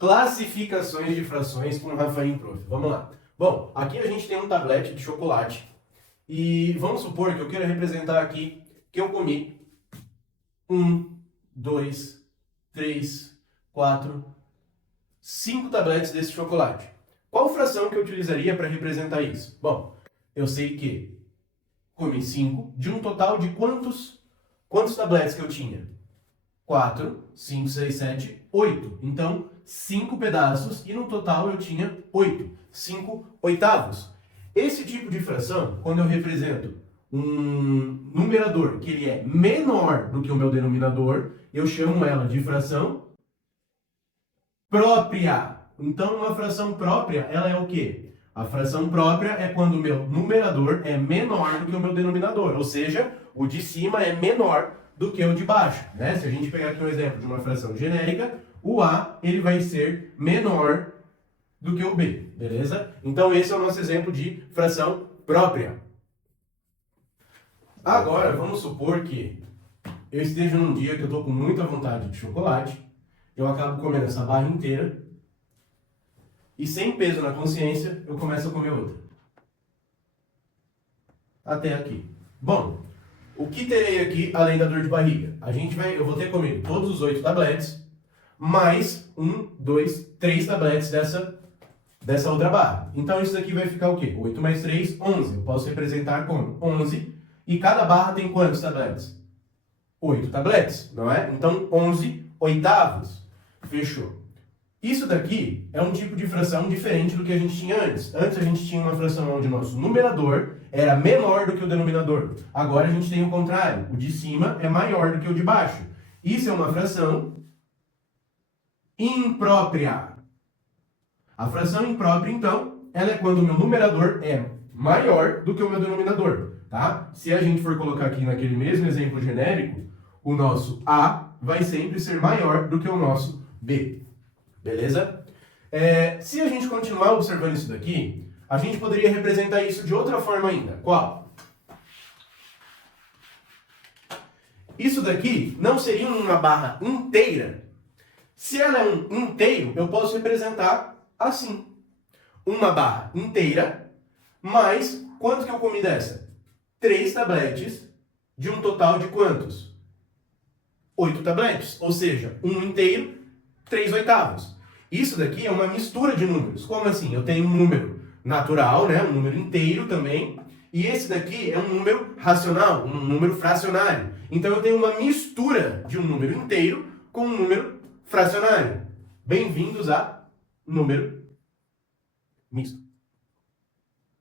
Classificações de frações com Rafael Prof. Vamos lá. Bom, aqui a gente tem um tablete de chocolate e vamos supor que eu queira representar aqui que eu comi 1, 2, 3, 4, 5 tabletes desse chocolate. Qual fração que eu utilizaria para representar isso? Bom, eu sei que comi 5 de um total de quantos tabletes que eu tinha? 4, 5, 6, 7, 8. Então, 5 pedaços e no total eu tinha 8. 5 oitavos. Esse tipo de fração, quando eu represento um numerador que ele é menor do que o meu denominador, eu chamo ela de fração própria. Então, uma fração própria, ela é o quê? A fração própria é quando o meu numerador é menor do que o meu denominador, ou seja, o de cima é menor do que o de baixo, né? Se a gente pegar aqui um exemplo de uma fração genérica, o A ele vai ser menor do que o B, beleza? Então esse é o nosso exemplo de fração própria. Agora, vamos supor que eu esteja num dia que eu estou com muita vontade de chocolate, eu acabo comendo essa barra inteira, e sem peso na consciência, eu começo a comer outra. Até aqui. Bom, o que terei aqui além da dor de barriga? Eu vou ter comido todos os 8 tabletes, mais 1, 2, 3 tabletes dessa outra barra. Então isso daqui vai ficar o quê? 8 mais 3, 11. Eu posso representar como 11. E cada barra tem quantos tabletes? 8 tabletes, não é? Então 11 oitavos. Fechou. Isso daqui é um tipo de fração diferente do que a gente tinha antes. Antes a gente tinha uma fração onde o nosso numerador era menor do que o denominador. Agora a gente tem o contrário. O de cima é maior do que o de baixo. Isso é uma fração imprópria. A fração imprópria, então, ela é quando o meu numerador é maior do que o meu denominador, tá? Se a gente for colocar aqui naquele mesmo exemplo genérico, o nosso A vai sempre ser maior do que o nosso B. Beleza? Se a gente continuar observando isso daqui, a gente poderia representar isso de outra forma ainda. Qual? Isso daqui não seria uma barra inteira? Se ela é um inteiro, eu posso representar assim. Uma barra inteira, mais quanto que eu comi dessa? 3 tabletes, de um total de quantos? 8 tabletes. Ou seja, um inteiro, 3 oitavos. Isso daqui é uma mistura de números. Como assim? Eu tenho um número natural, né? Um número inteiro também. E esse daqui é um número racional, um número fracionário. Então eu tenho uma mistura de um número inteiro com um número fracionário. Bem-vindos a número misto.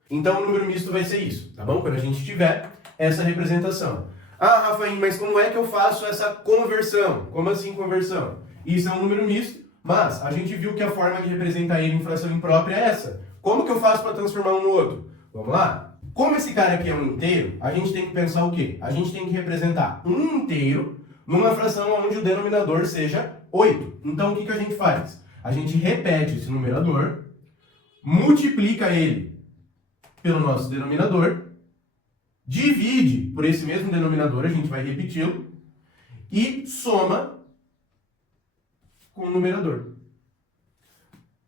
Então o número misto vai ser isso, tá bom? Quando a gente tiver essa representação. Ah, Rafael, mas como é que eu faço essa conversão? Como assim conversão? Isso é um número misto, mas a gente viu que a forma de representar ele em fração imprópria é essa. Como que eu faço para transformar um no outro? Vamos lá? Como esse cara aqui é um inteiro, a gente tem que pensar o quê? A gente tem que representar um inteiro numa fração onde o denominador seja 8. Então o que a gente faz? A gente repete esse numerador, multiplica ele pelo nosso denominador, divide por esse mesmo denominador, a gente vai repeti-lo, e soma com o numerador.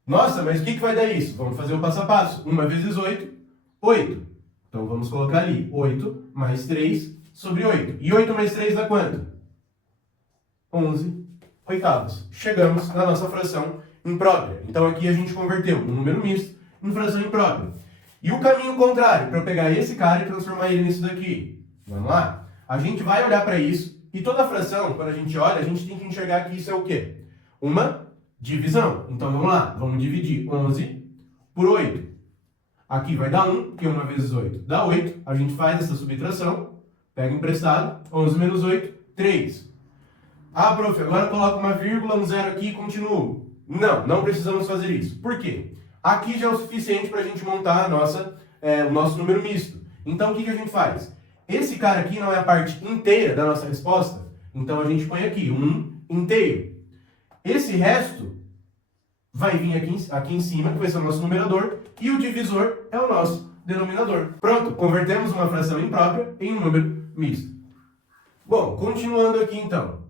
Nossa, mas o que vai dar isso? Vamos fazer o passo a passo. 1 vezes 8, 8. Então vamos colocar ali 8 mais 3 sobre 8. E 8 mais 3 dá quanto? 11 oitavos. Chegamos na nossa fração imprópria. Então aqui a gente converteu um número misto em fração imprópria. E o caminho contrário, para eu pegar esse cara e transformar ele nisso daqui. Vamos lá? A gente vai olhar para isso, e toda fração, quando a gente olha, a gente tem que enxergar que isso é o quê? Uma divisão. Então vamos lá, vamos dividir 11 por 8. Aqui vai dar 1, porque 1 vezes 8 dá 8. A gente faz essa subtração, pega emprestado, 11 menos 8, 3. Ah, prof, agora coloca uma vírgula, um zero aqui e continuo. Não, não precisamos fazer isso. Por quê? Aqui já é o suficiente para a gente montar o nosso número misto. Então, o que a gente faz? Esse cara aqui não é a parte inteira da nossa resposta, então a gente põe aqui, um inteiro. Esse resto vai vir aqui em cima, que vai ser o nosso numerador, e o divisor é o nosso denominador. Pronto, convertemos uma fração imprópria em um número misto. Bom, continuando aqui então.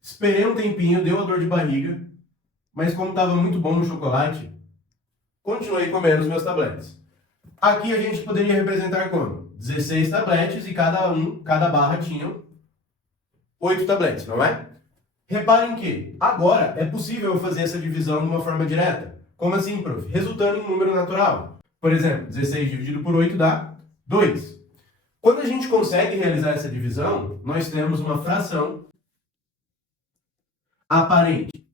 Esperei um tempinho, deu a dor de barriga. mas como estava muito bom o chocolate, continuei comendo os meus tabletes. Aqui a gente poderia representar como? 16 tabletes e cada barra tinha 8 tabletes, não é? Reparem que agora é possível eu fazer essa divisão de uma forma direta. Como assim, prof? Resultando em um número natural. Por exemplo, 16 dividido por 8 dá 2. Quando a gente consegue realizar essa divisão, nós temos uma fração aparente.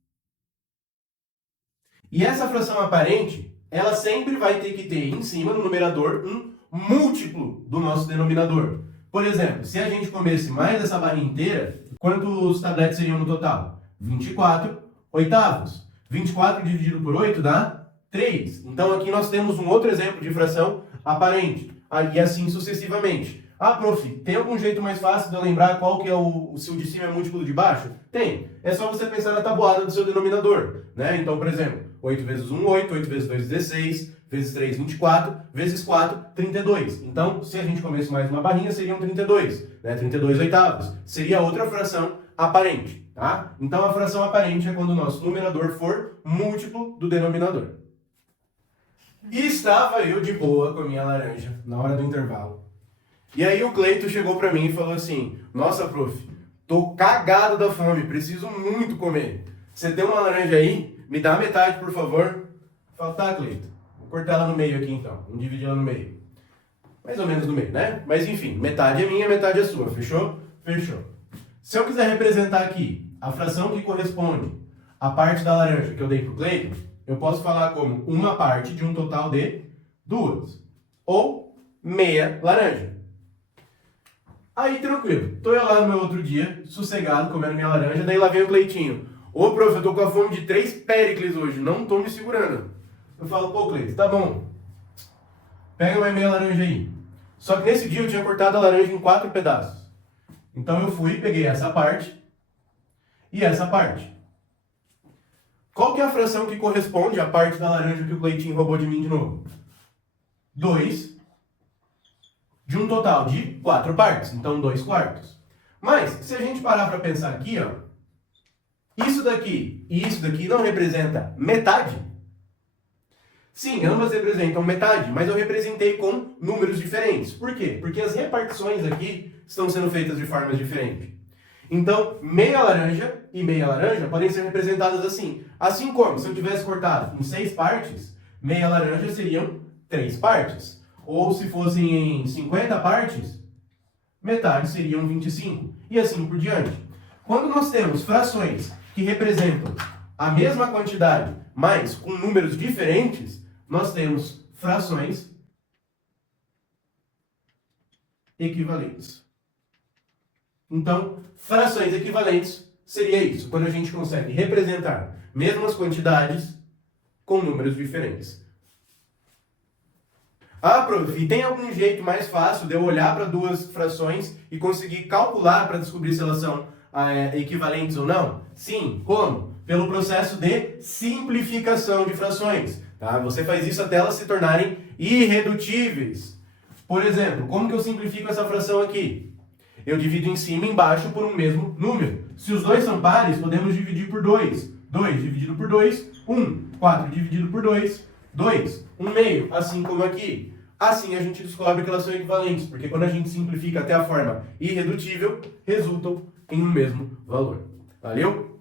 E essa fração aparente, ela sempre vai ter que ter em cima, no numerador, um múltiplo do nosso denominador. Por exemplo, se a gente comesse mais essa barrinha inteira, quantos tabletes seriam no total? 24 oitavos. 24 dividido por 8 dá 3. Então aqui nós temos um outro exemplo de fração aparente. E assim sucessivamente. Ah, prof, tem algum jeito mais fácil de eu lembrar qual que é se o de cima é múltiplo de baixo? Tem. É só você pensar na tabuada do seu denominador, né? Então, por exemplo, 8 vezes 1, 8, 8 vezes 2, 16, vezes 3, 24, vezes 4, 32. Então, se a gente comesse mais uma barrinha, seriam 32, né? 32 oitavos. Seria outra fração aparente, tá? Então, a fração aparente é quando o nosso numerador for múltiplo do denominador. E estava eu de boa com a minha laranja, na hora do intervalo. E aí o Cleito chegou pra mim e falou assim: nossa, prof, tô cagado da fome, preciso muito comer. Você tem uma laranja aí? Me dá metade, por favor. Eu falo, tá, Cleito, vou cortar ela no meio aqui então, vamos dividir ela no meio. Mais ou menos no meio, né? Mas enfim, metade é minha, metade é sua, fechou? Fechou. Se eu quiser representar aqui a fração que corresponde à parte da laranja que eu dei pro Cleito, eu posso falar como uma parte de um total de 2. Ou meia laranja. Aí, tranquilo. Tô eu lá no meu outro dia, sossegado, comendo minha laranja, daí lá vem o Cleitinho. Ô, prof, eu tô com a fome de 3 péricles hoje, não tô me segurando. Eu falo, pô, Cleito, tá bom. Pega mais meia laranja aí. Só que nesse dia eu tinha cortado a laranja em 4 pedaços. Então eu fui, peguei essa parte e essa parte. Qual que é a fração que corresponde à parte da laranja que o Cleitinho roubou de mim de novo? 2 de um total de 4 partes, então 2 quartos. Mas, se a gente parar para pensar aqui, ó, isso daqui e isso daqui não representa metade? Sim, ambas representam metade, mas eu representei com números diferentes. Por quê? Porque as repartições aqui estão sendo feitas de formas diferentes. Então, meia laranja e meia laranja podem ser representadas assim. Assim como, se eu tivesse cortado em 6 partes, meia laranja seriam 3 partes. Ou se fossem em 50 partes, metade seriam 25. E assim por diante. Quando nós temos frações que representam a mesma quantidade, mas com números diferentes, nós temos frações equivalentes. Então, frações equivalentes seria isso, quando a gente consegue representar mesmas quantidades com números diferentes. Ah, prof, e tem algum jeito mais fácil de eu olhar para duas frações e conseguir calcular para descobrir se elas são equivalentes ou não? Sim, como? Pelo processo de simplificação de frações. Tá? Você faz isso até elas se tornarem irredutíveis. Por exemplo, como que eu simplifico essa fração aqui? Eu divido em cima e embaixo por um mesmo número. Se os dois são pares, podemos dividir por 2. 2 dividido por 2, 1. 4 dividido por 2, 2, 1 meio, assim como aqui. Assim a gente descobre que elas são equivalentes, porque quando a gente simplifica até a forma irredutível, resultam em um mesmo valor. Valeu?